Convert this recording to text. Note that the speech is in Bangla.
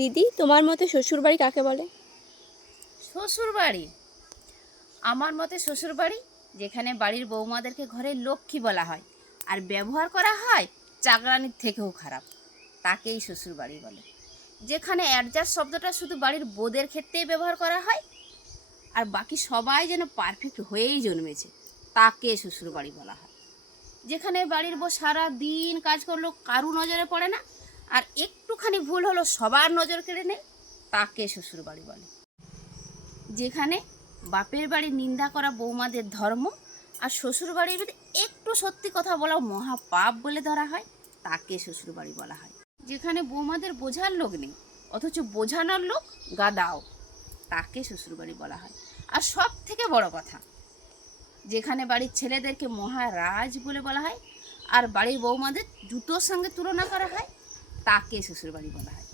দিদি, তোমার মতে শ্বশুরবাড়ি কাকে বলে? শ্বশুরবাড়ি, আমার মতে শ্বশুরবাড়ি যেখানে বাড়ির বৌমাদেরকে ঘরের লক্ষ্মী বলা হয় আর ব্যবহার করা হয় চাকরানির থেকেও খারাপ, তাকেই শ্বশুরবাড়ি বলে। যেখানে অ্যাডজাস্ট শব্দটা শুধু বাড়ির বউদের ক্ষেত্রেই ব্যবহার করা হয় আর বাকি সবাই যেন পারফেক্ট হয়েই জন্মেছে, তাকে শ্বশুরবাড়ি বলা হয়। যেখানে বাড়ির বউ সারা দিন কাজ করলেও কারু নজরে পড়ে না আর একটুখানি ভুল হলো সবার নজর কেড়ে নেয়, তাকে শ্বশুরবাড়ি বলে। যেখানে বাপের বাড়ির নিন্দা করা বৌমাদের ধর্ম আর শ্বশুরবাড়ির বিরুদ্ধে একটু সত্যি কথা বলা মহাপাপ বলে ধরা হয়, তাকে শ্বশুরবাড়ি বলা হয়। যেখানে বৌমাদের বোঝার লোক নেই অথচ বোঝানোর লোক গাদাও, তাকে শ্বশুরবাড়ি বলা হয়। আর সব থেকে বড় কথা, যেখানে বাড়ির ছেলেদেরকে মহারাজ বলে বলা হয় আর বাড়ির বৌমাদের জুতোর সঙ্গে তুলনা করা হয়, তাকে শ্বশুরবাড়ি বলা হয়।